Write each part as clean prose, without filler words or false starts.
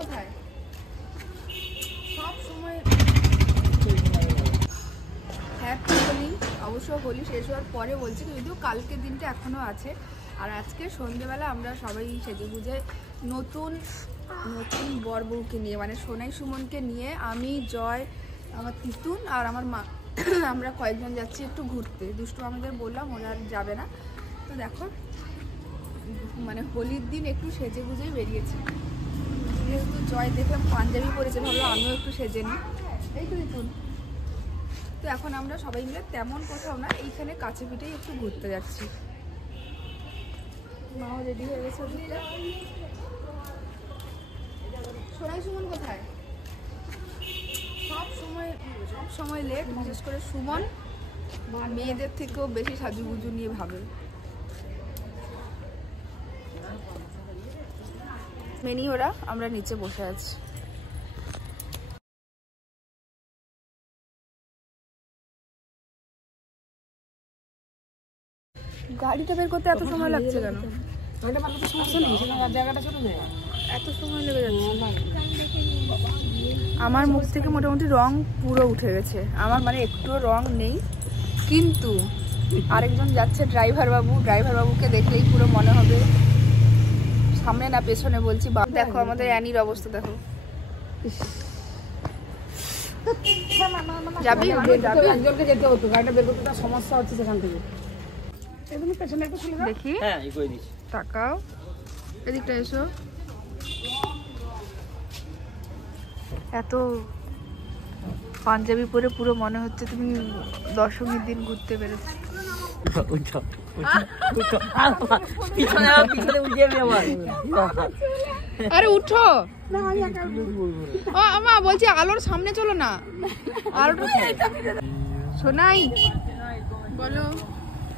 কোথায় সব সময় হ্যাপি হোলি। অবশ্য হোলি শেষ হওয়ার পরে বলছি, কিন্তু কালকের দিনটা এখনও আছে। আর আজকে সন্ধ্যেবেলা আমরা সবাই সেজে গুজে নতুন নতুন বর বউকে নিয়ে, মানে সোনাই সুমনকে নিয়ে, আমি, জয়, আমার তিতুন আর আমার মা, আমরা কয়েকজন যাচ্ছি একটু ঘুরতে। দুষ্টু আমাদের বললাম, ওরা যাবে না। তো দেখো, মানে হোলির দিন একটু সেজে গুজেই বেরিয়েছি। যেহেতু জয় দেখলাম পাঞ্জাবি পরেছে, ভাবলো আমিও একটু সেজে নিই। এই তো তিতুন। তো এখন আমরা সবাই মিলে তেমন কোথাও না, এইখানে কাছে পিঠেই একটু ঘুরতে যাচ্ছি। মাও রেডি হয়ে গেছে ওদিকে। সোনাই সুমন কোথায়? সব সময় লেট, বিশেষ করে সুমন মেয়েদের থেকেও বেশি সাজুগুজু নিয়ে ভাবে। মেনি ওরা, আমরা নিচে বসে আছি। গাড়িটা বের করতে এত সময় লাগছে কেন? এত সময় লেগে যাচ্ছে। আমার মুখ থেকে মোটামুটি রং পুরো উঠে গেছে, আমার মানে একটুও রং নেই। কিন্তু আরেকজন যাচ্ছে ড্রাইভার বাবুকে দেখলেই পুরো মনে হবে সামনে না পেছনে বলছি। দেখো আমাদের অ্যানির অবস্থা দেখো। যাবি? একজনকে যেতে হতো, গাড়িটা বের করতে সমস্যা হচ্ছে সেখান থেকে। দেখি, তাকাও, এদিকটা এসো। এত পাঞ্জাবি পরে পুরো মনে হচ্ছে তুমি দশমীর দিন ঘুরতে পেরেছো। আরে উঠো, আমা বলছি আলোর সামনে চলো না। শোনাই, বলো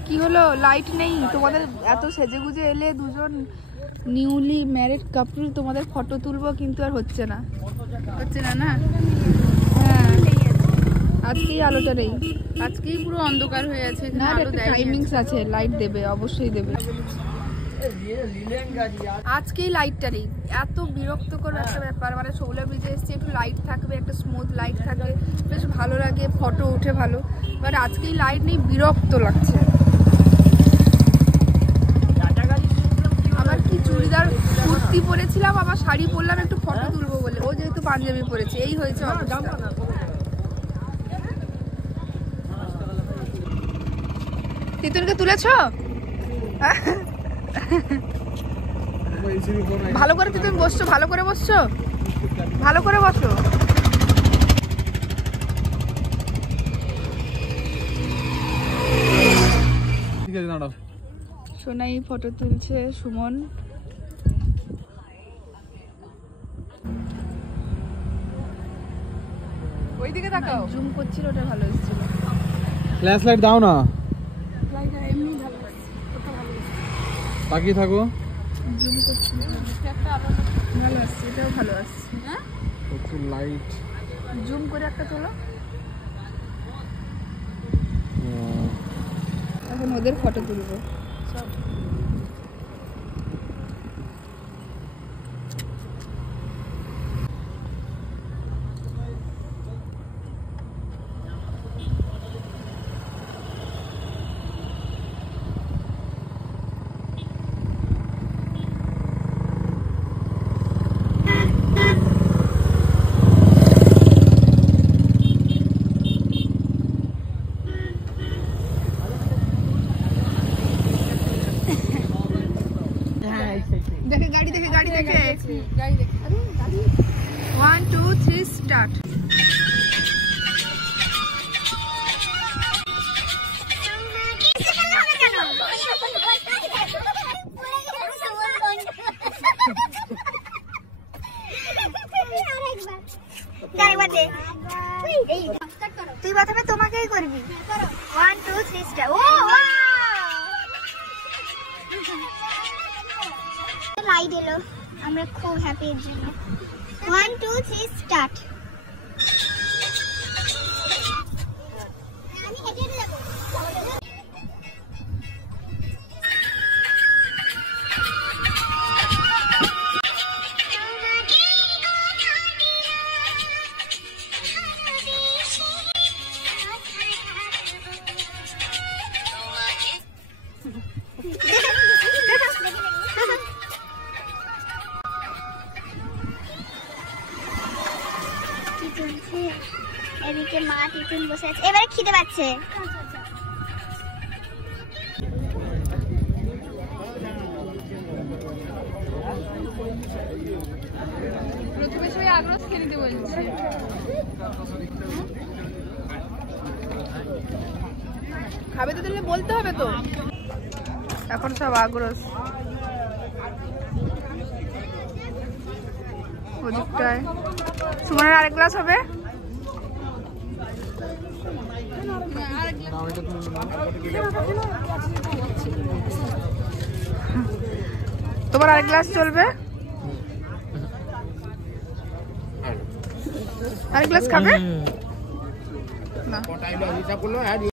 কি হলো? লাইট নেই তোমাদের? এত সেজে গুজে এলে দুজন নিউলি ম্যারিড কাপল, তোমাদের ফটো তুলবো, কিন্তু আর হচ্ছে না না। হ্যাঁ, আজকেই আলোটা নেই, আজকেই পুরো অন্ধকার হয়ে আছে। না, একটা টাইমিংস আছে, লাইট দেবে, অবশ্যই দেবে। আজকেই লাইটটা নেই, এত বিরক্তকর একটা ব্যাপার। মানে শৌলা ব্রিজে এসেছি, একটু লাইট থাকবে, একটা স্মুথ লাইট থাকবে, বেশ ভালো লাগে, ফটো উঠে ভালো। বাট আজকেই লাইট নেই, বিরক্ত লাগছে। আবার কি চুড়িদার কুর্তি পরেছিলাম, আবার শাড়ি পরলাম একটু ফটো তুলবো বলে, ও যেহেতু পাঞ্জাবি পরেছে, এই হয়েছে অবস্থা। তিতুনকে তুলেছো? ভালো করে তিতুন বসছো, ভালো করে বসছো, ভালো করে বসো। সোনাই ফটো তুলছে, সুমন। ওইদিকে তাকাও, জুম করছিল, ওটা ভালো এসেছিল। ফ্ল্যাশ লাইট দাও না, তাকিয়ে থাকো। জুম করছিল, একটা আলো ভালো আসছে, এটাও ভালো আসছে। হ্যাঁ, প্রচুর লাইট। জুম করে একটা তোলো। এখন ওদের ফটো তুলবো সব। দেখে গাড়ি দেখে, গাড়ি দেখে, গাড়ি দেখে। 1 2 3 স্টার্ট। তুই প্রথমে তোমাকেই করবি। 1 2 3 স্টার্ট। ও লাইট এলো, আমরা খুব হ্যাপি এর জন্য। 1 2 3 স্টার্ট। আমি হেঁটে হেঁটে যাবো। বসে আছে, এবারে খিদে পাচ্ছে। প্রথমে সবাই আগ্রহ খেয়ে নিতে বলছি। খাবে তো দিলে বলতে হবে তো। এখন সব আগ্রহ ওদিকটায়। সুমনের আরেক গ্লাস হবে। তোমার আরেক গ্লাস চলবে? আরেক গ্লাস খাবে না?